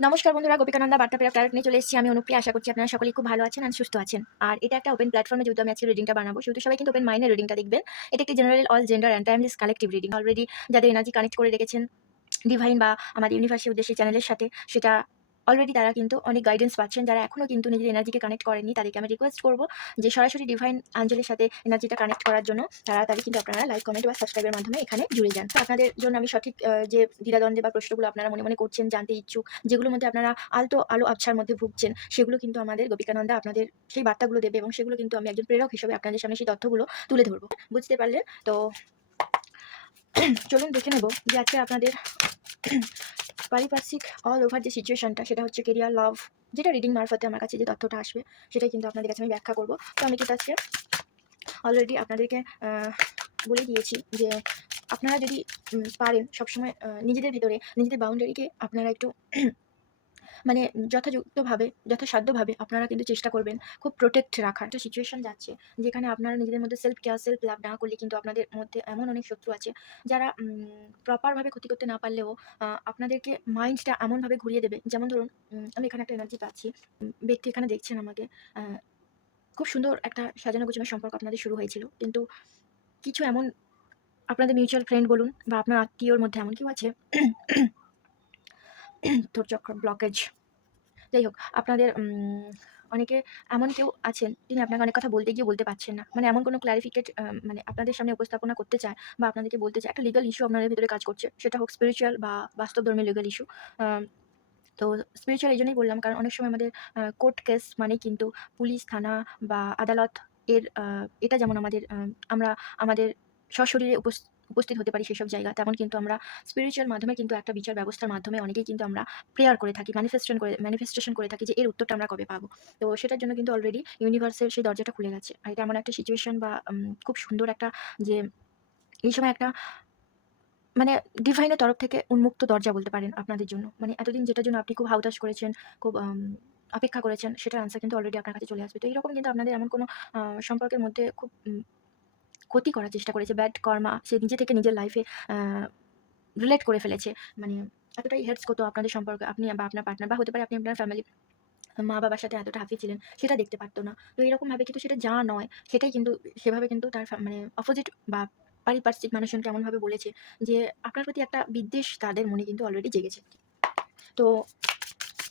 নমস্কার বন্ধুরা, গোপিকানন্দা বার্তা প্রেরক টারট নিয়ে চলে এসেছি আমি অনুপ্রিয়া। আশা করছি আপনারা সকলেই খুব ভালো আছেন আর সুস্থ আছেন। আর এটা একটা ওপেন প্ল্যাটফর্মে যেহেতু আমি আজকে রিডিংটা বানাবো, সেহেতু সবাই কিন্তু ওপেন মাইন্ডে রিডিংটা দেখবেন। এটা একটি general all gender and timeless collective reading. Already যাদের এনার্জি কানেক্ট করে রেখেছেন ডিভাইন বা আমাদের ইউনিভার্সের উদ্দেশ্যে চ্যানেলের সাথে, সেটা অলরেডি তারা কিন্তু অনেক গাইডেন্স পাচ্ছেন। যারা এখনও কিন্তু নিজের এনার্জিকে কানেক্ট করেনি, তাদেরকে আমি রিকোয়েস্ট করবো যে সরাসরি ডিভাইন আঞ্জলের সাথে এনার্জিটা কানেক্ট করার জন্য তাড়াতাড়ি কিন্তু আপনারা লাইক, কমেন্ট বা সাবস্ক্রাইবের মাধ্যমে এখানে জুড়ে যান। তো আপনাদের জন্য আমি সঠিক যে দ্বিধাদ্বন্দ্বে বা প্রশ্নগুলো আপনারা মনে মনে করছেন, জানতে ইচ্ছুক, যেগুলোর মধ্যে আপনারা আলতো আলো আবছার মধ্যে ভুগছেন, সেগুলো কিন্তু আমাদের গোপিকানন্দা আপনাদের সেই বার্তাগুলো দেবে এবং সেগুলো কিন্তু আমি একজন প্রেরক হিসেবে আপনাদের সামনে সেই তথ্যগুলো তুলে ধরবো। বুঝতে পারলেন তো? চলুন দেখে নেব যে আজকে আপনাদের পারিপার্শ্বিক অল ওভার যে সিচুয়েশনটা, সেটা হচ্ছে কেরিয়ার, লাভ, যেটা রিডিং মারফতে আমার কাছে যে তথ্যটা আসবে সেটাই কিন্তু আপনাদের কাছে আমি ব্যাখ্যা করব। তো আমি কিন্তু আজকে অলরেডি আপনাদেরকে বলে দিয়েছি যে আপনারা যদি পারেন সবসময় নিজেদের ভেতরে নিজেদের বাউন্ডারিকে আপনারা একটু মানে যথাযুক্তভাবে, যথাসাধ্যভাবে আপনারা কিন্তু চেষ্টা করবেন খুব প্রোটেক্ট রাখার। একটা সিচুয়েশন যাচ্ছে যেখানে আপনারা নিজেদের মধ্যে সেলফ কেয়ার, সেলফ লাভ না করলে কিন্তু আপনাদের মধ্যে এমন অনেক শত্রু আছে যারা প্রপারভাবে ক্ষতি করতে না পারলেও আপনাদেরকে মাইন্ডটা এমনভাবে ঘুরিয়ে দেবে। যেমন ধরুন, আমি এখানে একটা এনার্জি পাচ্ছি। ব্যক্তি এখানে দেখছেন আমাকে। আ খুব সুন্দর একটা সাজানো গোছানো সম্পর্ক আপনাদের শুরু হয়েছিল। কিন্তু কিছু এমন আপনাদের মিউচুয়াল ফ্রেন্ড বলুন বা আপনার আত্মীয়র মধ্যে এমন কেউ আছে চক্র ব্লকেজ, যাই হোক, আপনাদের অনেকে এমন কেউ আছেন যিনি আপনাকে অনেক কথা বলতে গিয়ে বলতে পারছেন না। মানে এমন কোনো ক্লারিফিকেট মানে আপনাদের সামনে উপস্থাপনা করতে চায় বা আপনাদেরকে বলতে চায়। একটা লিগাল ইস্যু আপনাদের ভেতরে কাজ করছে। সেটা হোক স্পিরিচুয়াল বা বাস্তব ধর্মীয় লিগাল ইস্যু। আম তো স্পিরিচুয়াল এইজন্যই বললাম, কারণ অনেক সময় আমাদের কোর্ট কেস মানেই কিন্তু পুলিশ, থানা বা আদালত এর এটা যেমন আমাদের আমরা আমাদের সশরীরে উপস্থিত হতে পারি সেসব জায়গা, তেমন কিন্তু আমরা স্পিরিচুয়াল মাধ্যমে কিন্তু একটা বিচার ব্যবস্থার মাধ্যমে অনেকেই কিন্তু আমরা প্রেয়ার করে থাকি, ম্যানিফেস্টেশন করে থাকি যে এর উত্তরটা আমরা কবে পাবো। তো সেটার জন্য কিন্তু অলরেডি ইউনিভার্সের সেই দরজাটা খুলে গেছে। আর এটা এমন একটা সিচুয়েশন বা খুব সুন্দর একটা যে এই সময় একটা মানে ডিভাইনের তরফ থেকে উন্মুক্ত দরজা বলতে পারেন আপনাদের জন্য। মানে এতদিন যেটার জন্য আপনি খুব হাউতাশ করেছেন, খুব অপেক্ষা করেছেন, সেটার আনসার কিন্তু অলরেডি আপনার কাছে চলে আসবে। তো এইরকম কিন্তু আপনাদের এমন কোনো সম্পর্কের মধ্যে খুব ক্ষতি করার চেষ্টা করেছে, ব্যাড কর্মা সে নিজে থেকে নিজের লাইফে আ রিলেট করে ফেলেছে। মানে এতটাই হের্টস করতো আপনাদের সম্পর্কে, আপনি বা আপনার পার্টনার, বা হতে পারে আপনি আপনার ফ্যামিলি মা-বাবার সাথে এতটা হাফি ছিলেন, সেটা দেখতে পারত না। তো এরকমভাবে কিন্তু সেটা যা নয়, সেটাই কিন্তু সেভাবে কিন্তু তার মানে অপোজিট বা পারিপার্শ্বিক মানুষজনকে এমনভাবে বলেছে যে আপনার প্রতি একটা বিদ্বেষ তাদের মনে কিন্তু অলরেডি জেগেছে। তো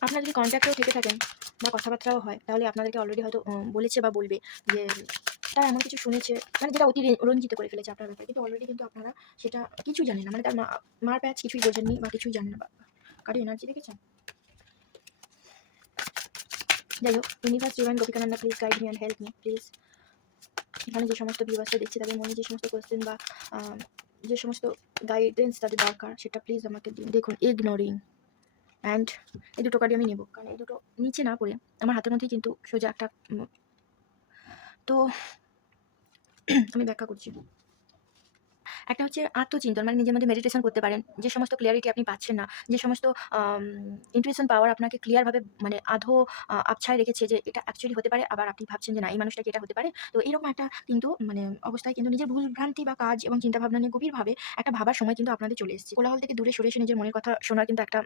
আপনারা যদি কনট্যাক্টেও থেকে থাকেন বা কথাবার্তাও হয়, তাহলে আপনাদেরকে অলরেডি হয়তো বলেছে বা বলবে যে তারা এমন কিছু শুনেছে, মানে যেটা অতি রঞ্জিত করে ফেলেছে আপনার ব্যাপারে। কিন্তু অলরেডি কিন্তু আপনারা সেটা কিছুই জানেন না। মানে তার মার প্যাচ কিছুই বোঝেননি বা কিছুই জানেন না। বা কারো এনার্জি দেখেছেন? যাই হোক, universe, divine, Gopikananda, please guide me and help me please. এখানে যে সমস্ত ভিউয়ার্সরা দেখছি তাদের মনে যে সমস্ত কোয়েশ্চেন বা যে সমস্ত গাইডেন্স তাদের দরকার, সেটা প্লিজ আমাকে দিন। দেখুন, ইগনোরিং অ্যান্ড এই দুটো কার্ডই আমি নেব, কারণ এই দুটো নিচে না পড়ে আমার হাতের মধ্যেই কিন্তু সোজা একটা তো আমি ব্যাখ্যা করছি। একটা হচ্ছে আত্মচিন্তন, মানে নিজের মধ্যে মেডিটেশন করতে পারেন। যে সমস্ত ক্লিয়ারিটি আপনি পাচ্ছেন না, যে সমস্ত ইনটুইশন পাওয়ার আপনাকে ক্লিয়ারভাবে মানে আধো আবছায় রেখেছে যে এটা অ্যাকচুয়ালি হতে পারে, আবার আপনি ভাবছেন যে না, এই মানুষটা কি এটা হতে পারে? তো এরকম একটা কিন্তু মানে অবস্থায় কিন্তু নিজের ভুল ভ্রান্তি বা কাজ এবং চিন্তাভাবনা নিয়ে গভীরভাবে একটা ভাবার সময় কিন্তু আপনাদের চলে এসেছে। কোলাহল থেকে দূরে সরে এসে নিজের মনের কথা শোনার কিন্তু একটা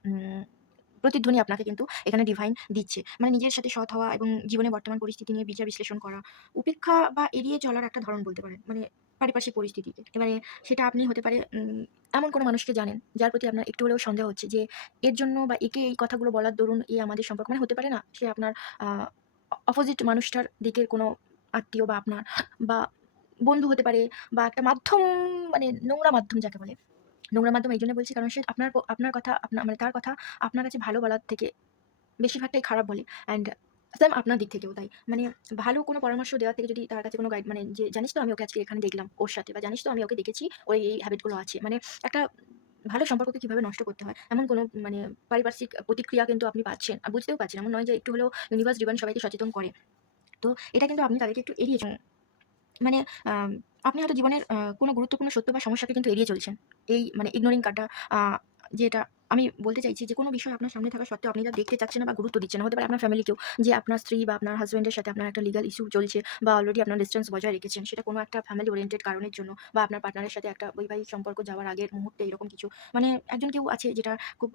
প্রতিধ্বনি আপনাকে কিন্তু এখানে ডিভাইন দিচ্ছে। মানে নিজের সাথে সৎ হওয়া এবং জীবনের বর্তমান পরিস্থিতি নিয়ে বিচার বিশ্লেষণ করা, উপেক্ষা বা এড়িয়ে চলার একটা ধরন বলতে পারেন। মানে পারিপার্শ্বিক পরিস্থিতিতে। এবারে সেটা আপনি হতে পারে এমন কোনো মানুষকে জানেন যার প্রতি আপনার একটু হলেও সন্দেহ হচ্ছে যে এর জন্য বা একে এই কথাগুলো বলার দরুন এ আমাদের সম্পর্ক, মানে হতে পারে না সে আপনার আ অপোজিট মানুষটার দিকের কোনো আত্মীয় বা আপনার বা বন্ধু হতে পারে, বা একটা মাধ্যম, মানে নোংরা মাধ্যম যাকে বলে। নোংরা মাধ্যম এইজন্য বলছি কারণ সে আপনার কথা মানে তার কথা আপনার কাছে ভালো বলার থেকে বেশিরভাগটাই খারাপ বলে। অ্যান্ড সেম আপনার দিক থেকেও তাই। মানে ভালো কোনো পরামর্শ দেওয়ার থেকে যদি তার কাছে কোনো গাইড, মানে যে জানিস তো আমি ওকে আজকে এখানে দেখলাম ওর সাথে, বা জানিস তো আমি ওকে দেখেছি ওর এই হ্যাবিট গুলো আছে। মানে একটা ভালো সম্পর্ককে কিভাবে নষ্ট করতে হয়, এমন কোনো মানে পারিপার্শ্বিক প্রতিক্রিয়া কিন্তু আপনি পাচ্ছেন। আর বুঝতেও পারছেন। এমন নয় যে একটু হলেও ইউনিভার্স ডিভাইন সবাইকে সচেতন করে। তো এটা কিন্তু আপনি তাদেরকে একটু এড়িয়ে মানে আম আপনি হয়তো জীবনের কোনো গুরুত্বপূর্ণ সত্য বা সমস্যাকে কিন্তু এড়িয়ে চলছেন। এই মানে ইগনোরিং কার্ডটা আ যেটা আমি বলতে চাইছি যে কোনো বিষয় আপনার সামনে থাকা সত্ত্বেও আপনি তা দেখতে চাচ্ছেন না বা গুরুত্ব দিচ্ছেন না। হতে পারে আপনার ফ্যামিলি কেউ, যে আপনার স্ত্রী বা আপনার হাসব্যান্ডের সাথে আপনার একটা লিগাল ইস্যু চলছে বা অলরেডি আপনার ডিসট্যান্স বজায় রেখেছেন। সেটা কোনো একটা ফ্যামিলি ওরিয়েন্টেড কারণের জন্য বা আপনার পার্টনারের সাথে একটা বৈবাহিক সম্পর্ক যাওয়ার আগের মুহূর্তে এরকম কিছু, মানে একজন কেউ আছে যেটা খুব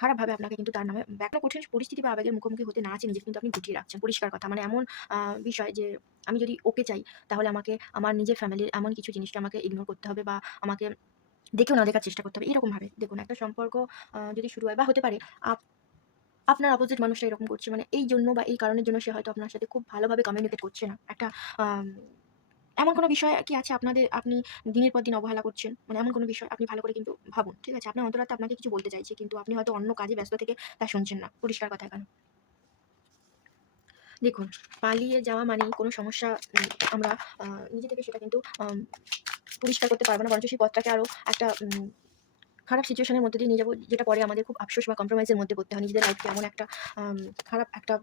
খারাপভাবে আপনাকে কিন্তু তার নামে একটা কঠিন পরিস্থিতি বা আবেগের মুখোমুখি হতে না চেয়ে নিজেকে কিন্তু আপনি গুটিয়ে রাখছেন। পরিষ্কার কথা। মানে এমন বিষয় যে আমি যদি ওকে চাই তাহলে আমাকে আমার নিজের ফ্যামিলির এমন কিছু জিনিসকে আমাকে ইগনোর করতে হবে বা আমাকে দেখেও না দেখার চেষ্টা করতে হবে। এরকমভাবে দেখুন, একটা সম্পর্ক যদি শুরু হয় বা হতে পারে আপ আপনার অপোজিট মানুষটা এরকম করছে, মানে এই জন্য বা এই কারণের জন্য সে হয়তো আপনার সাথে খুব ভালোভাবে কমিউনিকেট করছে না। একটা আম এমন কোনো বিষয় কি আছে আপনি দিনের পর দিন অবহেলা করছেন? মানে এমন কোনো বিষয় আপনি ভালো করে কিন্তু ভাবুন। ঠিক আছে? আপনার অন্তরাত্মা আপনাকে কিছু বলতে চাইছে, কিন্তু আপনি হয়তো অন্য কাজে ব্যস্ত থেকে তা শুনছেন না। পরিষ্কার কথা এখানে। দেখুন, পালিয়ে যাওয়া মানেই কোনো সমস্যা আমরা আ নিজে থেকে সেটা কিন্তু পরিষ্কার করতে পারব না। বরঞ্চ সেই পথটাকে আরো একটা খারাপ সিচুয়েশন এর মধ্যে দিয়ে নিয়ে যাবো, যেটা পরে আমাদের খুব আফসোস বা কম্প্রোমাইজ এর মধ্যে পড়তে হয়। নিজেদের লাইফকে এমন একটা আম খারাপ একটা,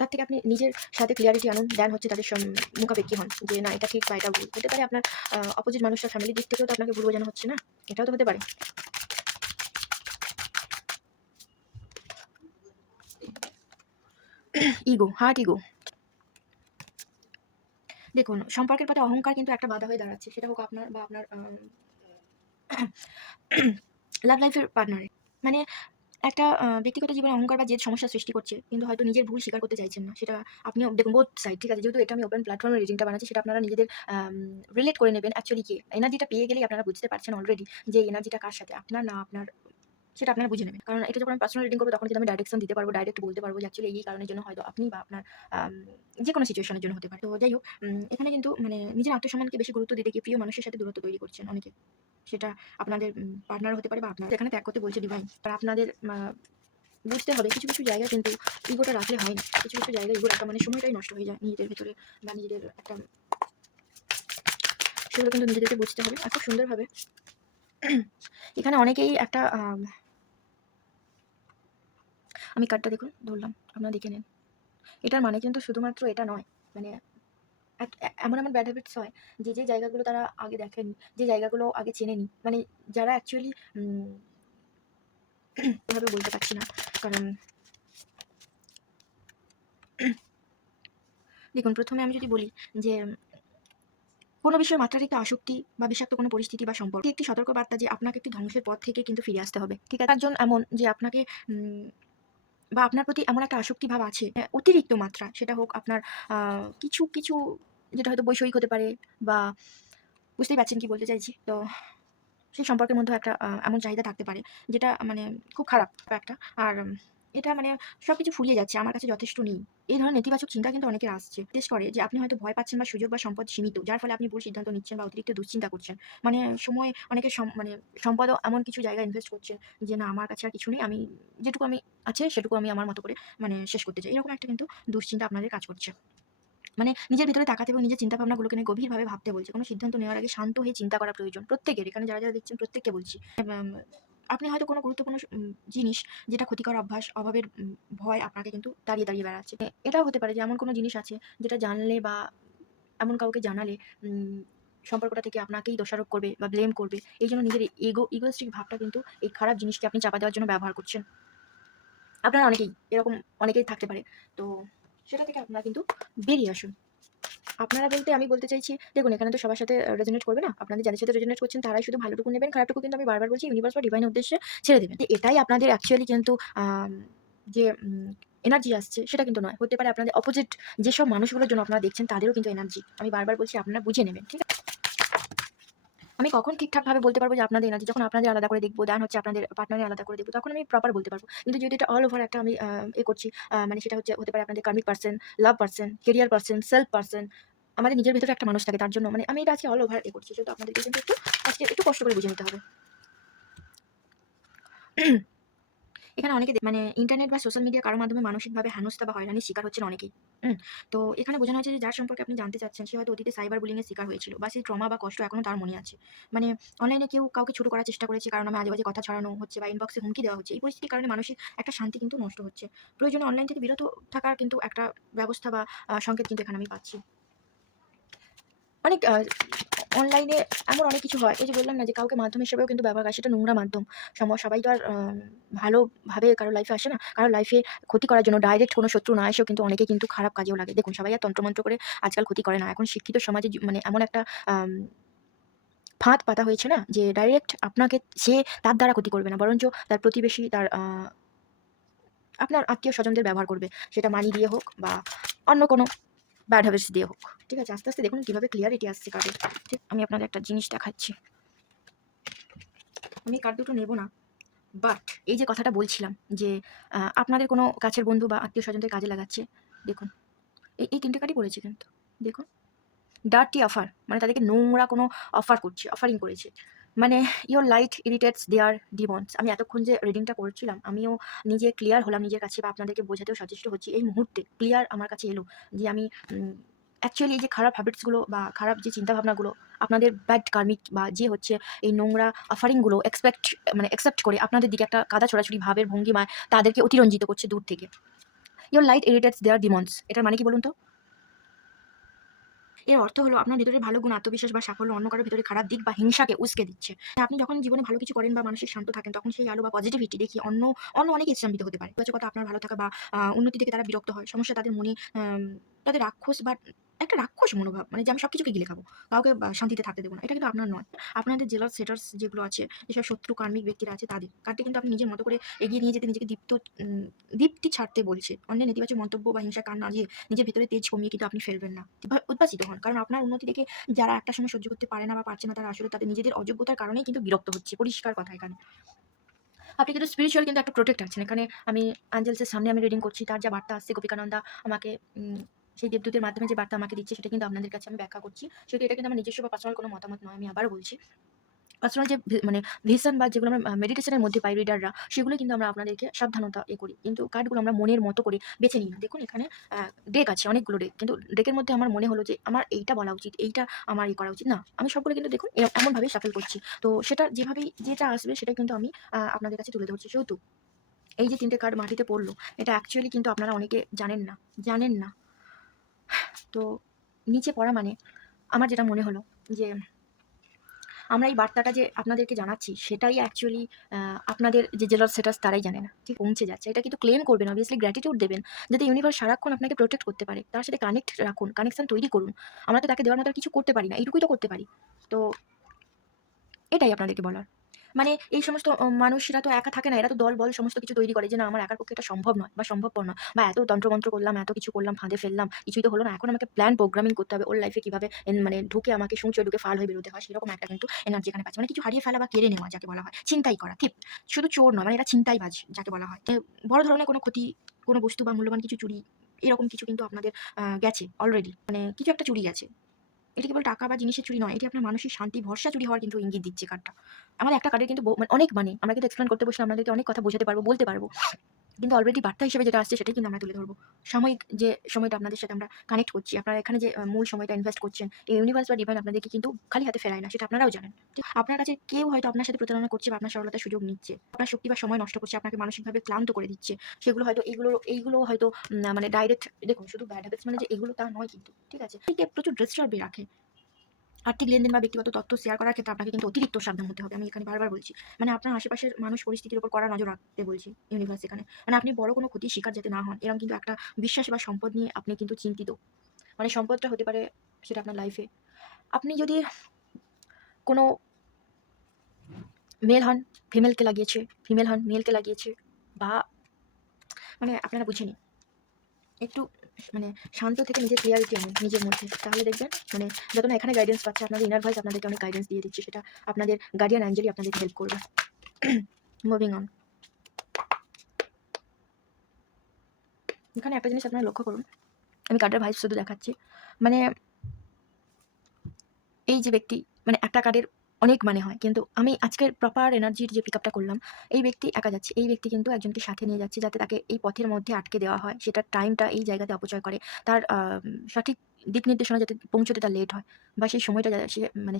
তার থেকে আপনি নিজের সাথে ক্লিয়ারিটি আনুন, দেন হচ্ছে তাদের মুখাপেক্ষী হন। যে না, এটা ঠিক বা এটা ভুল। হতে পারে আপনার অপোজিট মানুষটা ফ্যামিলির দিক থেকেও তো আপনাকে ভুল বোঝানো হচ্ছে না? এটাও তো হতে পারে। Ego, heart ego. দেখুন, সম্পর্কের পথে অহংকার কিন্তু একটা বাধা হয়ে দাঁড়াচ্ছে। সেটা হোক আপনার বা আপনার লাভ লাইফ এর পার্টনারের। মানে একটা ব্যক্তিগত জীবনে অহংকার বা জেদ সমস্যার সৃষ্টি করছে। কিন্তু হয়তো নিজের ভুল স্বীকার করতে চাইছেন না। সেটা আপনিও দেখুন, বোথ সাইড, ঠিক আছে? যেহেতু এটা আমি ওপেন প্ল্যাটফর্ম এ রিডিংটা বানাচ্ছি, সেটা আপনারা নিজেদের রিলেট করে নেবেন অ্যাকচুয়ালি কে। এনার্জিটা পেয়ে গেলেই আপনারা বুঝতে পারছেন অলরেডি যে এই এনার্জিটা কার সাথে, আপনার না আপনার, সেটা আপনারা বুঝে নেবেন। কারণ এটা যখন আমি পার্সোনাল রিডিং করব তখন কিন্তু আমি ডাইরেকশন দিতে পারব, ডাইরেক্ট বলতে পারব যে অ্যাকচুয়ালি এই কারণের জন্য হয়তো আপনি বা আপনার আম যেকোনো সিচুয়েশন এর জন্য হতে পারে। তো যাই হোক, এখানে কিন্তু মানে নিজের আত্মসম্মানকে বেশি গুরুত্ব দিতে গিয়ে প্রিয় মানুষের সাথে দূরত্ব তৈরি করছেন অনেকে। সেটা আপনাদের পার্টনার হতে পারে বা আপনার এখানে ত্যাগ করতে বলছে ডিভাইন। আর আপনাদের বুঝতে হবে কিছু, কিছু জায়গায় কিন্তু ইগোটা রাখলে হয় না। কিছু, কিছু জায়গায় ইগো রাখা মানে সময়টাই নষ্ট হয়ে যায় নিজেদের ভেতরে বা নিজেদের একটা, সেগুলো কিন্তু নিজেদেরকে বুঝতে হবে। আর খুব সুন্দরভাবে এখানে অনেকেই একটা আমি কার্ডটা দেখুন ধরলাম, আপনারা দেখে নিন। এটার মানে কিন্তু শুধুমাত্র এটা নয়। মানে এমন, এমন ব্যাড হ্যাবিটস হয় যে জায়গাগুলো তারা আগে দেখেনি, যে জায়গাগুলো আগে চেনেনি। মানে যারা অ্যাকচুয়ালি এভাবে বলতে পারছি না। কারণ দেখুন, ১ম এ আমি যদি বলি যে কোনো বিষয়ে মাত্রাতিরিক্ত আসক্তি বা বিষাক্ত কোনো পরিস্থিতি বা সম্পর্ক একটি সতর্কবার্তা যে আপনাকে একটি ধ্বংসের পথ থেকে কিন্তু ফিরে আসতে হবে। ঠিক আছে? একজন এমন যে আপনাকে উম বা আপনার প্রতি এমন একটা আসক্তি ভাব আছে, অতিরিক্ত মাত্রা। সেটা হোক আপনার আ কিছু, কিছু যেটা হয়তো বৈষয়িক হতে পারে বা বুঝতেই পারছেন কি বলতে চাইছি। তো সেই সম্পর্কের মধ্যেও একটা এমন চাহিদা থাকতে পারে যেটা মানে খুব খারাপ একটা। আর এটা মানে সবকিছু ফুরিয়ে যাচ্ছে, আমার কাছে যথেষ্ট নেই। এই ধরনের নেতিবাচক চিন্তা কিন্তু অনেকের আসছে। বিশেষ করে যে আপনি হয়তো ভয় পাচ্ছেন বা সুযোগ বা সম্পদ সীমিত। যার ফলে আপনি ভুল সিদ্ধান্ত নিচ্ছেন বা অতিরিক্ত দুশ্চিন্তা করছেন। মানে সময় অনেকের মানে সম্পদও এমন কিছু জায়গায় ইনভেস্ট করছেন যে না, আমার কাছে আর কিছু নেই। আমি যেটুকু আমি আছে সেটুকু আমি আমার মতো করে মানে শেষ করতে চাই। এরকম একটা কিন্তু দুশ্চিন্তা আপনাদের কাজ করছে। মানে নিজের ভিতরে তাকাতে এবং নিজের চিন্তাভাবনাগুলোকে নিয়ে গভীরভাবে ভাবতে বলছে। কোনো সিদ্ধান্ত নেওয়ার আগে শান্ত হয়ে চিন্তা করা প্রয়োজন। প্রত্যেকের, এখানে যারা, যারা দেখছেন প্রত্যেককে বলছি। আপনি হয়তো কোনো গুরুত্বপূর্ণ জিনিস, যেটা ক্ষতিকর অভ্যাস, অভাবের ভয় আপনাকে কিন্তু দাঁড়িয়ে, দাঁড়িয়ে বেড়াচ্ছে। এটাও হতে পারে যে এমন কোনো জিনিস আছে যেটা জানলে বা এমন কাউকে জানালে উম সম্পর্কটা থেকে আপনাকেই দোষারোপ করবে বা ব্লেম করবে। এইজন্য নিজের ইগোইস্টিক ভাবটা কিন্তু এই খারাপ জিনিসকে আপনি চাপা দেওয়ার জন্য ব্যবহার করছেন। আপনারা অনেকেই এরকম, অনেকেই থাকতে পারে। তো সেটা থেকে আপনারা কিন্তু বেরিয়ে আসুন। আপনারা বলতে আমি বলতে চাইছি, দেখুন এখানে তো সবার সাথে রেজোনেট করবে না। আপনাদের যাদের সাথে রেজোনেট করছেন তারাই শুধু ভালোটুকু নেবেন, খারাপটুকু কিন্তু আমি বারবার বলছি ইউনিভার্স বা ডিভাইন এর উদ্দেশ্যে ছেড়ে দেবেন। তো এটাই আপনাদের অ্যাকচুয়ালি কিন্তু যে এনার্জি আসছে সেটা কিন্তু নয়। হতে পারে আপনাদের অপোজিট যেসব মানুষগুলোর জন্য আপনারা দেখছেন তাদেরও কিন্তু এনার্জি। আমি বারবার বলছি আপনারা বুঝে নেবেন। ঠিক আছে? আমি কখন ঠিকঠাকভাবে বলতে পারবো যে আপনাদের এনার্জি, যখন আপনাদের আলাদা করে দেখবো, দেন হচ্ছে আপনাদের পার্টনারের আলাদা করে দেখবো, তখন আমি প্রপার বলতে পারবো। কিন্তু যেহেতু এটা অল ওভার একটা আমি করছি, মানে সেটা হতে পারে আপনাদের karmic person, love person, career person, self person. আমাদের নিজের ভেতরে একটা মানুষ থাকে, তার জন্য মানে আমি এটা আজকে অল ওভার করছি। সেহেতু আপনাদেরকে কিন্তু আজকে একটু কষ্ট করে বুঝে নিতে হবে। এখানে অনেকে মানে ইন্টারনেট বা সোশ্যাল মিডিয়া কারো মাধ্যমে মানসিকভাবে হেনস্থা বা হয়রানির শিকার হচ্ছেন অনেকেই। হুম? তো এখানে বোঝানো হয়েছে যে যার সম্পর্কে আপনি জানতে চাচ্ছেন সে হয়তো অতীতে সাইবার বুলিং এর শিকার হয়েছিল বা সেই ট্রমা বা কষ্ট এখনো তার মনে আছে। মানে অনলাইনে কেউ কাউকে ছোট করার চেষ্টা করেছে কারণ নামে আজে-বাজে কথা ছড়ানো হচ্ছে বা ইনবক্সে হুমকি দেওয়া হচ্ছে। এই পরিস্থিতির কারণে মানসিক একটা শান্তি কিন্তু নষ্ট হচ্ছে। প্রয়োজনে অনলাইন থেকে বিরত থাকার কিন্তু একটা ব্যবস্থা বা সংকেত কিন্তু এখানে আমি পাচ্ছি। অনেক অনলাইনে এমন অনেক কিছু হয়, ওই যে বললাম না যে কাউকে মাধ্যম হিসেবেও কিন্তু ব্যবহার করে, সেটা নোংরা মাধ্যম। সবাই তো আর ভালোভাবে কারো লাইফে আসে না। কারো লাইফে ক্ষতি করার জন্য ডাইরেক্ট কোনো শত্রু না এসেও কিন্তু অনেকে কিন্তু খারাপ কাজেও লাগে। দেখুন, সবাই আর তন্ত্রমন্ত্র করে আজকাল ক্ষতি করে না। এখন শিক্ষিত সমাজে মানে এমন একটা আম ফাঁদ পাতা হয়েছে না যে ডাইরেক্ট আপনাকে সে তার দ্বারা ক্ষতি করবে না। বরঞ্চ তার প্রতিবেশী, তার আপনার আত্মীয়-স্বজনদের ব্যবহার করবে। সেটা মানি দিয়ে হোক বা অন্য কোনো ব্যাড হ্যাবিটস দিয়ে হোক। ঠিক আছে? আস্তে, আস্তে দেখুন কিভাবে ক্লিয়ারিটি আসছে কার্ডে। ঠিক, আমি আপনাদের একটা জিনিস দেখাচ্ছি। আমি কার্ড দুটো নেব না। বাট এই যে কথাটা বলছিলাম যে আপনাদের কোনো কাছের বন্ধু বা আত্মীয়-স্বজনদের কাজে লাগাচ্ছে। দেখুন, এই ৩ টে কার্ডই পড়েছে কিন্তু। দেখুন, ডার্টি অফার, মানে তাদেরকে নোংরা কোনো অফার করছে, অফারিং করেছে। মানে ইওর লাইট ইরিটেটস দেয়ার ডিমন্স। আমি এতক্ষণ যে রিডিংটা করছিলাম, আমিও নিজে ক্লিয়ার হলাম নিজের কাছে, বা আপনাদেরকে বোঝাতেও সচেষ্ট হচ্ছি। এই মুহূর্তে ক্লিয়ার আমার কাছে এলো যে আমি অ্যাকচুয়ালি এই যে খারাপ হ্যাবিটসগুলো বা খারাপ যে চিন্তাভাবনাগুলো, আপনাদের ব্যাড কার্মিক বা যে হচ্ছে এই নোংরা অফারিংগুলো অ্যাকসেপ্ট করে আপনাদের দিকে একটা কাদা ছোড়াছুড়ি ভাবের ভঙ্গিমায় তাদেরকে অতিরঞ্জিত করছে দূর থেকে। ইওর লাইট ইরিটেটস দেয়ার ডিমন্স, এটার মানে কি বলুন তো? এর অর্থ হলো আপনার ভেতরে ভালো গুণ, আত্মবিশ্বাস বা সাফল্য অন্য কারো ভেতরে খারাপ দিক বা হিংসাকে উস্কে দিচ্ছে। আপনি যখন জীবনে ভালো কিছু করেন বা মানসিক শান্ত থাকেন, তখন সেই আলো বা পজিটিভিটি দেখিয়ে অন্য অনেকে স্তম্ভিত হতে পারে। ইতিবাচকতা আপনার ভালো থাকা বা উন্নতি থেকে তারা বিরক্ত হয়। সমস্যা তাদের মনে তাদের রাক্ষস বা একটা রাক্ষস মনোভাব, মানে যে আমি সবকিছুকে গিলে খাবো। কাউকে শান্তিতে থাকতে দেব না। এটা কিন্তু আপনার নয়। আপনাদের জেলাস সেটার্স যেগুলো আছে, যেসব শত্রু কার্মিক ব্যক্তিরা আছে তাদের। কার্ডটি কিন্তু আপনি নিজের মতো করে এগিয়ে নিয়ে যেতে নিজেকে দীপ্তি ছাড়তে বলছে। অন্যের নেতিবাচক মন্তব্য বা হিংসার কান না দিয়ে নিজের ভেতরে তেজ কমিয়ে কিন্তু আপনি ফেলবেন না। উদ্ভাসিত হন। কারণ আপনার উন্নতি দেখে যারা একটা সময় সহ্য করতে পারে না বা পারছে না, তারা আসলে তাদের নিজেদের অযোগ্যতার কারণেই কিন্তু বিরক্ত হচ্ছে। পরিষ্কার কথা এখানে। আপনি কিন্তু স্পিরিচুয়াল কিন্তু একটা প্রোটেক্ট আছেন। এখানে আমি অ্যাঞ্জেলস এর সামনে আমি রিডিং করছি। তার যা বার্তা আসছে গোপিকানন্দা আমাকে সেই দেবদূতের মাধ্যমে যে বার্তা আমাকে দিচ্ছে, সেটা কিন্তু আপনাদের কাছে আমি ব্যাখ্যা করছি। সেহেতু এটা কিন্তু আমার নিজস্ব বা পার্সোনাল কোনো মতামত নয়। আমি আবারও বলছি। পার্সোনাল যে মানে ভিশন বা যেগুলো আমরা মেডিটেশনের মধ্যে পাই রিডাররা, সেগুলো কিন্তু আমরা আপনাদেরকে সাবধানতা করি। কিন্তু কার্ডগুলো আমরা মনের মতো করে বেছে নিই না। দেখুন, এখানে ডেক আছে, অনেকগুলো ডেক। কিন্তু ডেকের মধ্যে আমার মনে হলো যে আমার এইটা বলা উচিত, এইটা আমার করা উচিত না। আমি সবগুলো কিন্তু দেখুন এমনভাবেই শাফল করছি। তো সেটা যেটা আসবে সেটা কিন্তু আমি আপনাদের কাছে তুলে ধরছি। সেহেতু এই যে ৩ টে কার্ড মাটিতে পড়লো, এটা অ্যাকচুয়ালি কিন্তু আপনারা অনেকে জানেন না। তো নিচে পড়া মানে আমার যেটা মনে হলো যে আমরা এই বার্তাটা যে আপনাদেরকে জানাচ্ছি, সেটাই অ্যাকচুয়ালি আপনাদের যে জেলার স্ট্যাটাস তারাই জানে না। ঠিক পৌঁছে যাচ্ছে। এটা কিন্তু ক্লেম করবেন, অবভিয়াসলি গ্র্যাটিটিউড দেবেন। যাতে ইউনিভার্স সারাক্ষণ আপনাকে প্রোটেক্ট করতে পারে। তার সাথে কানেক্ট রাখুন, কানেকশন তৈরি করুন। আমরা তো তাকে দেওয়ার মতো আর কিছু করতে পারি না। এইটুকুই তো করতে পারি। তো এটাই আপনাদেরকে বলার। মানে এই সমস্ত মানুষরা তো একা থাকে না। এরা তো দলবল সমস্ত কিছু তৈরি করে যে না, আমার একার পক্ষে এটা সম্ভব নয় বা সম্ভবপর নয়, বা এত তন্ত্রমন্ত্র করলাম, এত কিছু করলাম, ফাঁদে ফেললাম, কিছুই তো হলো না। এখন আমাকে প্ল্যান প্রোগ্রামিং করতে হবে ওর লাইফে কিভাবে মানে ঢুকে আমাকে সূঁচে ঢুকে ফাল হয়ে বেরোতে হয়। সেরকম একটা কিন্তু এনার্জি এখানে পাচ্ছি। মানে কিছু হারিয়ে ফেলা বা কেড়ে নেওয়া যাকে বলা হয়। ছিনতাই করা। ঠিক। শুধু চোর নয়, মানে এরা ছিনতাইবাজ যাকে বলা হয়। বড় ধরনের কোনো ক্ষতি, কোনো বস্তু বা মূল্যবান কিছু চুরি, এরকম কিছু কিন্তু আপনাদের গেছে অলরেডি। মানে কিছু একটা চুরি গেছে। এটা কেবল টাকা বা জিনিসের চুরি নয়, এটি আপনার মানসিক শান্তি, ভরসা চুরি হওয়ার কিন্তু ইঙ্গিত দিচ্ছে কার্ডটা। আমাদের একটা কার্ডের কিন্তু মানে অনেক মানে আমরা কিন্তু এক্সপ্লেন করতে বসলে আপনাদেরকে অনেক কথা বোঝাতে পারবো, বলতে পারবো। কিন্তু অলরেডি বার্তা হিসেবে যেটা আসছে সেটাই কিন্তু আমরা তুলে ধরবো। সাময়িক যে সময়টা আপনাদের সাথে আমরা কানেক্ট করছি, আপনারা এখানে যে মূল সময়টা ইনভেস্ট করছেন, এই ইউনিভার্স বা ডিভাইন আপনাদেরকে কিন্তু খালি হাতে ফেরায় না, সেটা আপনারাও জানেন। ঠিক? আপনার কাছে কেউ হয়তো আপনার সাথে প্রতারণা করছে বা আপনার সরলতার সুযোগ নিচ্ছে। আপনার শক্তি বা সময় নষ্ট করছে, আপনাকে মানসিকভাবে ক্লান্ত করে দিচ্ছে। সেগুলো হয়তো এইগুলো হয়তো মানে ডাইরেক্ট দেখুন, শুধু ব্যাড হ্যাবিটস মানে যে এগুলো তা নয় কিন্তু। ঠিক আছে? একে প্রচুর ডিস্টার্ব রাখে। আর্থিক লেনদেন বা ব্যক্তিগত তথ্য শেয়ার করার ক্ষেত্রে আপনাকে কিন্তু অতিরিক্ত সাবধান হতে হবে। আমি এখানে বারবার বলছি। মানে আপনার আশেপাশের মানুষ পরিস্থিতির উপর কড়া নজর রাখতে বলছি ইউনিভার্স এখানে। মানে আপনি বড় কোনো ক্ষতির শিকার যাতে না হন। এরকম কিন্তু একটা বিশ্বাস বা সম্পদ নিয়ে আপনি কিন্তু চিন্তিত। মানে সম্পদটা হতে পারে সেটা আপনার লাইফে। আপনি যদি কোনো মেল হন, ফিমেলকে লাগিয়েছে, ফিমেল হন, মেলকে লাগিয়েছে, বা মানে আপনারা বুঝে নিন। একটু মানে শান্ত থেকে নিজের ক্লিয়ারিটি আনুন নিজের মধ্যে। তাহলে দেখবেন মানে যত না এখানে গাইডেন্স পাচ্ছে, আপনাদের ইনার ভয়েস আপনাদেরকে অনেক গাইডেন্স দিয়ে দিচ্ছে। সেটা আপনাদের গার্ডিয়ান অ্যাঞ্জেলই আপনাদেরকে হেল্প করবে। Moving on. এখানে একটা জিনিস আপনারা লক্ষ্য করুন। আমি কার্ডের ভাইবস শুধু দেখাচ্ছি। মানে এই যে ব্যক্তি, মানে একটা কার্ডের অনেক মানে হয়। কিন্তু আমি আজকের প্রপার এনার্জির যে পিকআপটা করলাম, এই ব্যক্তি একা যাচ্ছে। এই ব্যক্তি কিন্তু একজনকে সাথে নিয়ে যাচ্ছে যাতে তাকে এই পথের মধ্যে আটকে দেওয়া হয়। সেটার টাইমটা এই জায়গাতে অপচয় করে। তার সঠিক দিক নির্দেশনা যাতে পৌঁছতে তার লেট হয়, বা সেই সময়টা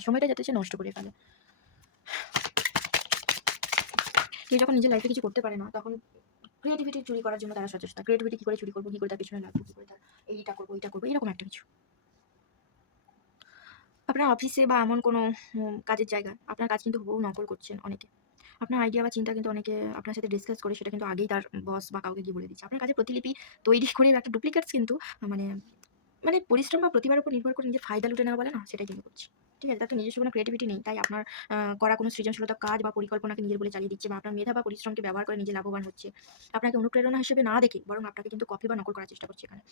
সময়টা যাতে সে নষ্ট করে ফেলে। কেউ যখন নিজের লাইফে কিছু করতে পারে না, তখন ক্রিয়েটিভিটি চুরি করার জন্য তারা সচেষ্ট। ক্রিয়েটিভিটি কি করে চুরি করবো, কি করে তার পেছনে লাগবো, কি করে তার এইটা করবো, এইটা করবো, এরকম একটা কিছু। আপনার অফিসে বা এমন কোনো কাজের জায়গায় আপনার কাজ কিন্তু হুবহু নকল করছেন অনেকে। আপনার আইডিয়া বা চিন্তা কিন্তু অনেকে আপনার সাথে ডিসকাস করে সেটা কিন্তু আগেই তার বস বা কাউকে গিয়ে বলে দিচ্ছে। আপনার কাজের প্রতিলিপি তৈরি করে একটা ডুপ্লিকেটস কিন্তু মানে মানে পরিশ্রম বা প্রতিভার উপর নির্ভর করে নিজের ফায়দা লুটে নেওয়া বলে না? সেটাই কিন্তু করছে। ঠিক আছে? তার তো নিজস্ব কোনো ক্রিয়েটিভিটি নেই। তাই আপনার করা কোনো সৃজনশীলতা কাজ বা পরিকল্পনাকে নিজের বলে চালিয়ে দিচ্ছে বা আপনার মেধা বা পরিশ্রমকে ব্যবহার করে নিজে লাভবান হচ্ছে। আপনাকে অনুপ্রেরণা হিসেবে না দেখে বরং আপনাকে কিন্তু কপি বা নকল করার চেষ্টা করছে এখানে।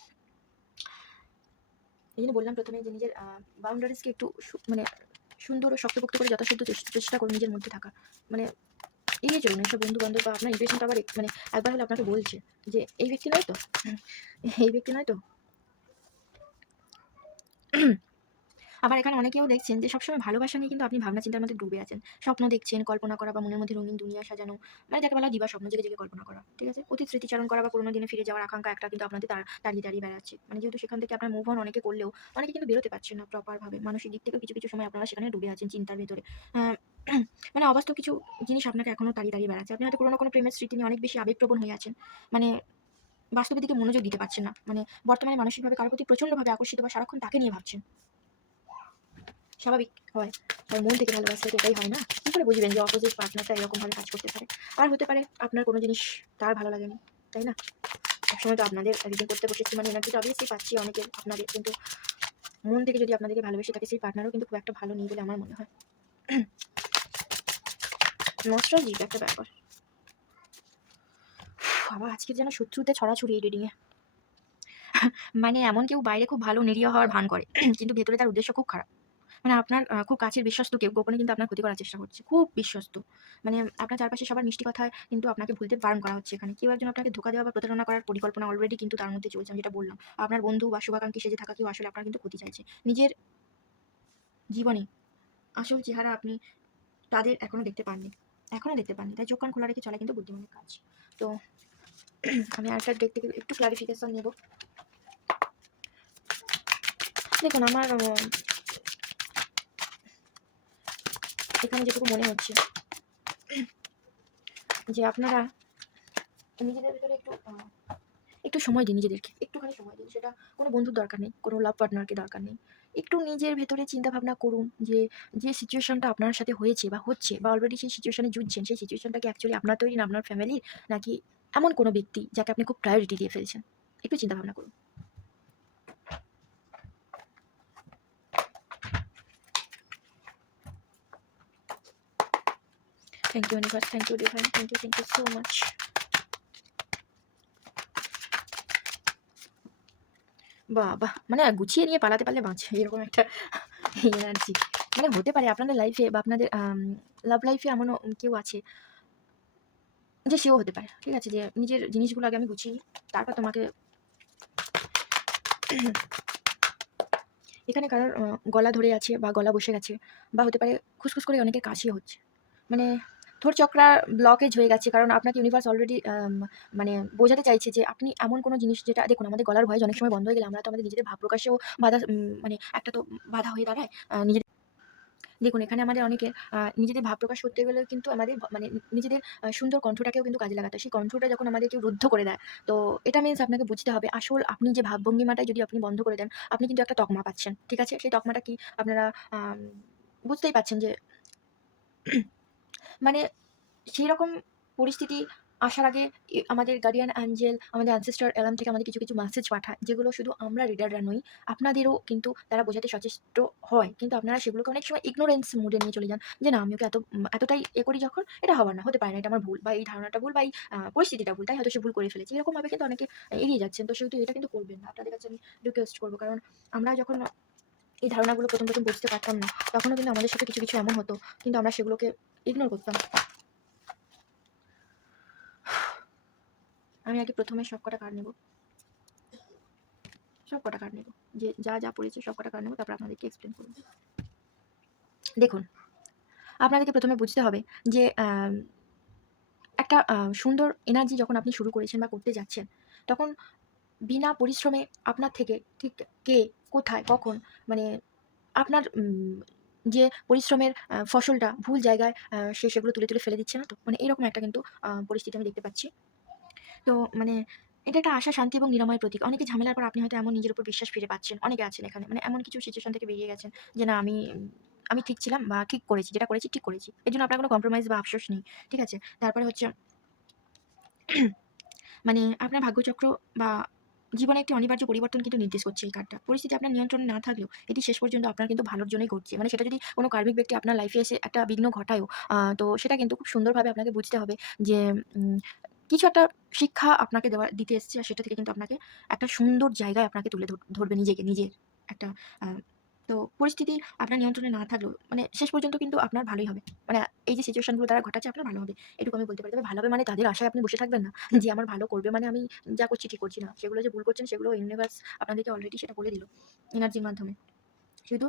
এইজন্য বললাম ১ম এই যে নিজের বাউন্ডারিজকে একটু মানে সুন্দর ও শক্তপোক্ত করে যথাসাধ্য চেষ্টা করুন নিজের মধ্যে থাকার। মানে এড়িয়ে চলুন এসব বন্ধু-বান্ধব বা আপনার ইমপ্রেশনটা আবার মানে একবার হলে আপনাকে বলছে যে, "এই ব্যক্তি নয় তো? এই ব্যক্তি নয় তো?" আবার এখানে অনেকেও দেখছেন যে সবসময় ভালোবাসা নিয়ে কিন্তু আপনি ভাবনা চিন্তার মধ্যে ডুবে আছেন। স্বপ্ন দেখছেন, কল্পনা করা বা মনের মধ্যে রঙিন দুনিয়া সাজানো। মানে যাকে বলা হয় দিবা স্বপ্ন জেগে, জেগে কল্পনা করা। ঠিক আছে? অতীত স্মৃতিচারণ করা বা পুরোনো দিনে ফিরে যাওয়ার আকাঙ্খা একটা কিন্তু আপনাদের তাড়িয়ে, তাড়িয়ে বেড়াচ্ছে। মানে যেহেতু সেখান থেকে আপনার মুভ অন অনেকে করলেও অনেকে কিন্তু বেরোতে পারছেন না প্রপার ভাবে। মানসিক দিক থেকেও কিছু, কিছু সময় আপনারা সেখানে ডুবে আছেন চিন্তার ভেতরে। আ মানে অবাস্তব কিছু জিনিস আপনাকে এখনো তাড়িয়ে, তাড়িয়ে বেড়াচ্ছে। আপনি হয়তো পুরোনো কোনো প্রেমের স্মৃতি নিয়ে অনেক বেশি আবেগপ্রবণ হয়ে আছেন। মানে বাস্তবের দিকে মনোযোগ দিতে পারছেন না। মানে বর্তমানে মানসিকভাবে কারো প্রতি প্রচন্ডভাবে আকর্ষিত বা সারাক্ষণ তাকে নিয়ে ভাবছেন। স্বাভাবিক হয়। আর মন থেকে ভালোবাসলে তো এটাই হয় না? কি করে বুঝবেন যে অপোজিট পার্টনারটা এরকমভাবে কাজ করতে পারে? আর হতে পারে আপনার কোনো জিনিস তার ভালো লাগেনি। তাই না? সবসময় তো আপনাদের রিডিং করতে বসেছি মানে এনার্জিটা অবভিয়াসলি পাচ্ছি অনেকের আপনাদের। কিন্তু মন থেকে যদি আপনাদেরকে ভালোবেসে থাকে সেই পার্টনারও কিন্তু খুব একটা ভালো নেই বলে আমার মনে হয়। নস্টালজিক একটা ব্যাপার। বাবা আজকের যেন শত্রুতে ছড়াছড়ি এই রিডিং এ। মানে এমন কেউ বাইরে খুব ভালো নিরীহ হওয়ার ভান করে। কিন্তু ভেতরে তার উদ্দেশ্য খুব খারাপ। মানে আপনার খুব কাছের বিশ্বস্ত কেউ গোপনে কিন্তু আপনার ক্ষতি করার চেষ্টা করছে। খুব বিশ্বস্ত। মানে আপনার চারপাশে সবার মিষ্টি কথায় কিন্তু আপনাকে ভুলতে বারণ করা হচ্ছে এখানে। কেউ একজন আপনাকে ধোঁকা দেওয়া বা প্রতারণা করার পরিকল্পনা অলরেডি কিন্তু তার মধ্যে চলছে। আমি যেটা বললাম। আপনার বন্ধু বা শুভাকাঙ্ক্ষী সেজে থাকা কেউ আসলে আপনার কিন্তু ক্ষতি চাইছে। নিজের জীবনে আসল চেহারা আপনি তাদের এখনো দেখতে পাননি। এখনো দেখতে পাননি। তাই চোখ কান খোলা রেখে চলা কিন্তু বুদ্ধিমানের কাজ। তো আমি আরেকটা ডেক থেকে একটু ক্লারিফিকেশন নেব। দেখুন আমার এখানে যেটুকু মনে হচ্ছে যে আপনারা নিজেদের ভিতরে একটু সময় দিন নিজেদেরকে। একটুখানি সময় দিন। সেটা কোনো বন্ধুর দরকার নেই, কোনো লাভ পার্টনারকে দরকার নেই। একটু নিজের ভেতরে চিন্তাভাবনা করুন যে, যে সিচুয়েশনটা আপনার সাথে হয়েছে বা হচ্ছে বা অলরেডি সেই সিচুয়েশনে যুঝছেন, সেই সিচুয়েশনটা কি অ্যাকচুয়ালি আপনার তৈরি না আপনার ফ্যামিলির? নাকি এমন কোনো ব্যক্তি যাকে আপনি খুব প্রায়োরিটি দিয়ে ফেলছেন? একটু চিন্তাভাবনা করুন। Thank you universe, thank you divine, thank you so much. বাহ! বাহ! মানে গুছিয়ে নিয়ে পালাতে পারলে বাঁচে এরকম একটা এনার্জি। মানে হতে পারে আপনাদের লাইফে বা আপনাদের লাভ লাইফে এমনও কেউ আছে যে সেও হতে পারে। ঠিক আছে? যে নিজের জিনিসগুলো আগে আমি গুছিয়ে নিই। তারপর তোমাকে এখানে কারোর গলা ধরে আছে বা গলা বসে গেছে বা হতে পারে খুসখুস করে অনেকের কাশিও হচ্ছে। মানে থ্রোট চক্রা ব্লকেজ হয়ে গেছে। কারণ আপনাকে ইউনিভার্স অলরেডি মানে বোঝাতে চাইছে যে আপনি এমন কোনো জিনিস যেটা দেখুন আমাদের গলার ভয়েস অনেক সময় বন্ধ হয়ে গেলে আমরা তো আমাদের নিজেদের ভাব প্রকাশেও মানে একটা তো বাধা হয়ে দাঁড়ায়। নিজের দেখুন এখানে আমাদের অনেকের নিজেদের ভাব প্রকাশ করতে গেলেও কিন্তু আমাদের মানে নিজেদের সুন্দর কণ্ঠটাকেও কিন্তু কাজে লাগাতে হয়। সেই কণ্ঠটা যখন আমাদের কেউ রুদ্ধ করে দেয়, তো এটা মিনস আপনাকে বুঝতে হবে আসল আপনি যে ভাবভঙ্গিমাটাই যদি আপনি বন্ধ করে দেন, আপনি কিন্তু একটা তকমা পাচ্ছেন। ঠিক আছে? সেই তকমাটা কি আপনারা আম বুঝতেই পারছেন যে মানে সেইরকম পরিস্থিতি আসার আগে আমাদের গার্ডিয়ান অ্যাঞ্জেল, আমাদের অ্যানসেস্টর অ্যালার্ম থেকে আমাদের কিছু, কিছু মেসেজ পাঠায়। যেগুলো শুধু আমরা রিডাররা নই, আপনাদেরও কিন্তু তারা বোঝাতে সচেষ্ট হয়। কিন্তু আপনারা সেগুলোকে অনেক সময় ইগনোরেন্স মোডে নিয়ে চলে যান। যে না আমি ওকে এতটাই করি যখন, এটা হবার না, হতে পারে না, এটা আমার ভুল বা এই ধারণাটা ভুল বা এই পরিস্থিতিটা ভুল। তাই হয়তো সে ভুল করে ফেলেছে। এরকমভাবে কিন্তু অনেকে এড়িয়ে যাচ্ছেন। তো সেহেতু এটা কিন্তু করবেন না। আপনাদের কাছে আমি রিকোয়েস্ট করব। কারণ আমরা যখন এই ধারণাগুলো ১ম বুঝতে পারতাম না, তখনও কিন্তু আমাদের সাথে কিছু, কিছু এমন হতো। কিন্তু আমরা সেগুলোকে ইগনোর করতাম। আমি আগে ১ম এ সবকটা কার্ড নেব। সবকটা কার্ড নেব। যে যা পড়েছে সবকটা কার্ড নেব। তারপর আপনাদেরকে এক্সপ্লেইন করব। দেখুন, আপনাদেরকে ১ম এ বুঝতে হবে যে একটা সুন্দর এনার্জি যখন আপনি শুরু করেছেন বা করতে যাচ্ছেন, তখন বিনা পরিশ্রমে আপনার থেকে ঠিক কে, কোথায়, কখন মানে আপনার যে পরিশ্রমের ফসলটা ভুল জায়গায় সে সেগুলো তুলে, তুলে ফেলে দিচ্ছে না তো? মানে এরকম একটা কিন্তু পরিস্থিতি আমি দেখতে পাচ্ছি। তো মানে এটা একটা আশা, শান্তি এবং নিরাময়ের প্রতীক। অনেকে ঝামেলার পর আপনি হয়তো এমন নিজের উপর বিশ্বাস ফিরে পাচ্ছেন। অনেকে আছেন এখানে। মানে এমন কিছু সিচুয়েশন থেকে বেরিয়ে গেছেন যে না আমি ঠিক ছিলাম বা ঠিক করেছি। যেটা করেছি ঠিক করেছি। এজন্য আপনার কোনো কম্প্রোমাইজ বা আফসোস নেই। ঠিক আছে? তারপরে হচ্ছে মানে আপনার ভাগ্যচক্র বা জীবনে একটি অনিবার্য পরিবর্তন কিন্তু নির্দেশ করছে এই কার্ডটা। পরিস্থিতি আপনার নিয়ন্ত্রণে না থাকলেও এটি শেষ পর্যন্ত আপনার কিন্তু ভালোর জন্যই ঘটছে। মানে সেটা যদি কোনো কার্মিক ব্যক্তি আপনার লাইফে এসে একটা বিঘ্ন ঘটায়ও, তো সেটা কিন্তু খুব সুন্দরভাবে আপনাকে বুঝতে হবে যে উম কিছু একটা শিক্ষা আপনাকে দিতে এসছে, আর সেটা থেকে কিন্তু আপনাকে একটা সুন্দর জায়গায় আপনাকে তুলে ধরবে নিজেকে, নিজের একটা আ তো পরিস্থিতি আপনার নিয়ন্ত্রণে না থাকলেও মানে শেষ পর্যন্ত কিন্তু আপনার ভালোই হবে। মানে এই যে সিচুয়েশন গুলো তারা ঘটাচ্ছে আপনার ভালো হবে। এটুকু আমি বলতে পারি। তবে ভালো হবে মানে তাদের আশায় আপনি বসে থাকবেন না। যে আমার ভালো করবে মানে আমি যা করছি ঠিক করছি না। সেগুলো যে ভুল করছেন সেগুলো ইউনিভার্স আপনাদেরকে অলরেডি সেটা বলে দিল এনার্জির মাধ্যমে। শুধু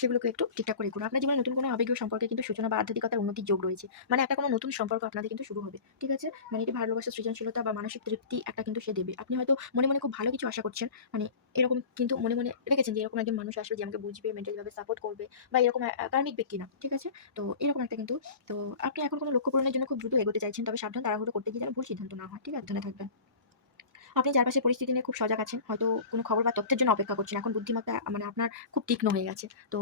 সেগুলোকে একটু ঠিকঠাক করে করুন। আপনার জীবনে নতুন কোনো আবেগীয় সম্পর্কে কিন্তু সূচনা বা আধ্যাত্মিকতার উন্নতির যোগ রয়েছে। মানে একটা কোনো নতুন সম্পর্ক আপনাদের কিন্তু শুরু হবে। ঠিক আছে? মানে এটি ভালোবাসা, সৃজনশীলতা বা মানসিক তৃপ্তি একটা কিন্তু সে দেবে। আপনি হয়তো মনে, মনে খুব ভালো কিছু আশা করছেন। মানে এরকম কিন্তু মনে, মনে রেখেছেন যে এরকম একজন মানুষ আসবে যে আমাকে বুঝবে, মেন্টালি ভাবে সাপোর্ট করবে বা এরকম কার্মিক ব্যক্তি না। ঠিক আছে? তো এরকম একটা কিন্তু তো আপনি এখন কোনো লক্ষ্য পূরণের জন্য খুব দ্রুত এগোতে চাইছেন। তবে সাবধান, তাড়াহুড়ো করতে গিয়ে যেন ভুল সিদ্ধান্ত না হয়। ঠিক আছে? সাবধানে থাকবেন। আপনি চারপাশের পরিস্থিতি নিয়ে খুব সজাগ আছেন। হয়তো কোনো খবর বা তথ্যের জন্য অপেক্ষা করছেন। এখন বুদ্ধিমত্তা মানে আপনার খুব তীক্ষ্ণ হয়ে গেছে। তো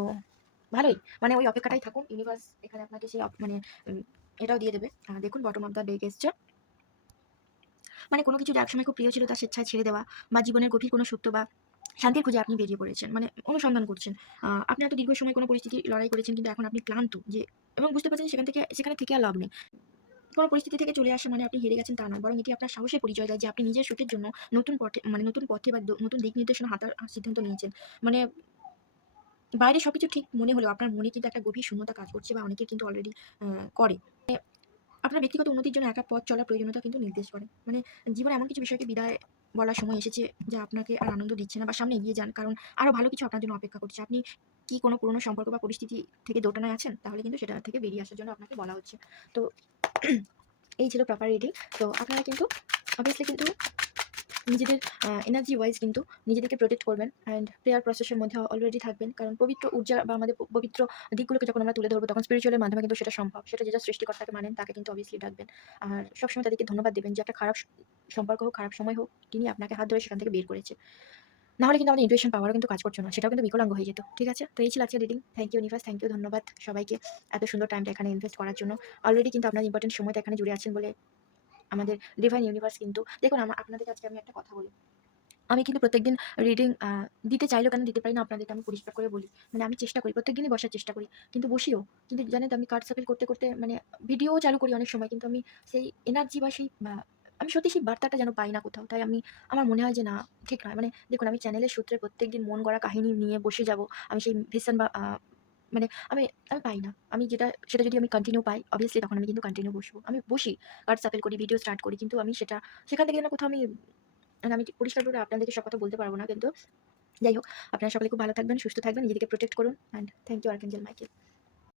ভালোই। মানে ওই অপেক্ষাটাই থাকুন। ইউনিভার্স এখানে আপনাকে সেই মানে উম এটাও দিয়ে দেবে। দেখুন বটম অফ দ্য ডেক এসছে। মানে কোনো কিছু যে একসময় খুব প্রিয় ছিল তা স্বেচ্ছায় ছেড়ে দেওয়া বা জীবনের গভীর কোনো সত্য বা শান্তির খোঁজে আপনি বেরিয়ে পড়েছেন। মানে অনুসন্ধান করছেন। আপনি এত দীর্ঘ সময় কোনো পরিস্থিতি লড়াই করেছেন কিন্তু এখন আপনি ক্লান্ত যে এবং বুঝতে পারছেন সেখানে থেকে আর লাভ নেই। কোনো পরিস্থিতি থেকে চলে আসা মানে আপনি হেরে গেছেন তা নয়। বরং এটি আপনার সাহসের পরিচয় দেয় যে আপনি নিজের সুখের জন্য নতুন পথে বা নতুন দিক নির্দেশনা হাঁটার সিদ্ধান্ত নিয়েছেন। মানে বাইরে সবকিছু ঠিক মনে হলেও আপনার মনে কিন্তু একটা গভীর শূন্যতা কাজ করছে বা অনেকে কিন্তু অলরেডি করে। আপনার ব্যক্তিগত উন্নতির জন্য একা পথ চলার প্রয়োজনীয়তা কিন্তু নির্দেশ করে। মানে জীবনে এমন কিছু বিষয়কে বিদায় বলার সময় এসেছে যা আপনাকে আর আনন্দ দিচ্ছে না বা সামনে এগিয়ে যান। কারণ আরো ভালো কিছু আপনার জন্য অপেক্ষা করছে। আপনি কি কোনো পুরনো সম্পর্ক বা পরিস্থিতি থেকে দোটানায় আছেন? তাহলে কিন্তু সেটা থেকে বেরিয়ে আসার জন্য আপনাকে বলা হচ্ছে। তো এই ছিল প্রপার রিডিং। তো আপনারা কিন্তু obviously কিন্তু নিজেদের এনার্জি ওয়াইজ কিন্তু নিজেদেরকে প্রোটেক্ট করবেন অ্যান্ড প্রেয়ার প্রসেসের মধ্যে অলরেডি থাকবেন। কারণ পবিত্র ঊর্জা বা আমাদের পবিত্র দিকগুলোকে যখন আমরা তুলে ধরবো তখন স্পিরিচুয়াল এর মাধ্যমে কিন্তু সেটা সম্ভব। সেটা যে যার সৃষ্টিকর্তাকে মানেন তাকে কিন্তু obviously ডাকবেন। আর সবসময় তাদেরকে ধন্যবাদ দিবেন যে একটা খারাপ সম্পর্ক হোক, খারাপ সময় হোক, তিনি আপনাকে হাত ধরে সেখান থেকে বের করেছে। না হলে কিন্তু আমাদের ইনটুইশন পাওয়ারও কিন্তু কাজ করছে না। সেটাও কিন্তু বিকলাঙ্গ হয়ে যেত। ঠিক আছে? তো এই ছিল আজকের reading. Thank you universe, thank you ধন্যবাদ সবাইকে এত সুন্দর টাইমটা এখানে ইনভেস্ট করার জন্য। অলরেডি কিন্তু আপনার ইম্পোর্টেন্ট সময়টা এখানে জুড়ে আছেন বলে আমাদের ডিভাইন ইউনিভার্স কিন্তু দেখুন আপনাদেরকে আজকে আমি একটা কথা বলি। আমি কিন্তু প্রত্যেকদিন রিডিং দিতে চাইলেও কেন দিতে পারি না আপনাদেরকে আমি পরিষ্কার করে বলি। মানে আমি চেষ্টা করি, প্রত্যেকদিনই বসার চেষ্টা করি। কিন্তু বসিও। কিন্তু জানেন তো আমি কার্ড সাফল করতে, করতে মানে ভিডিও চালু করি অনেক সময়। কিন্তু আমি সেই এনার্জি বা সেই আমি সত্যি সেই বার্তাটা যেন পাই না কোথাও। তাই আমার মনে হয় যে না, ঠিক নয়। মানে দেখুন আমি চ্যানেলের সূত্রে প্রত্যেকদিন মন গড়া কাহিনী নিয়ে বসে যাবো। আমি সেই ভিশন বা মানে আমি আমি পাই না। সেটা যদি আমি কন্টিনিউ পাই, obviously তখন আমি কিন্তু কন্টিনিউ বসবো। আমি বসি, কার্ড সাফল করি, ভিডিও স্টার্ট করি। কিন্তু আমি সেখান থেকে যেন কোথাও আমি পরিষ্কার করে আপনাদেরকে সব কথা বলতে পারব না। কিন্তু যাই হোক, আপনারা সকলে খুব ভালো থাকবেন, সুস্থ থাকবেন, নিজেদেরকে প্রোটেক্ট করুন অ্যান্ড থ্যাংক ইউ আর্কএঞ্জেল মাইকেল।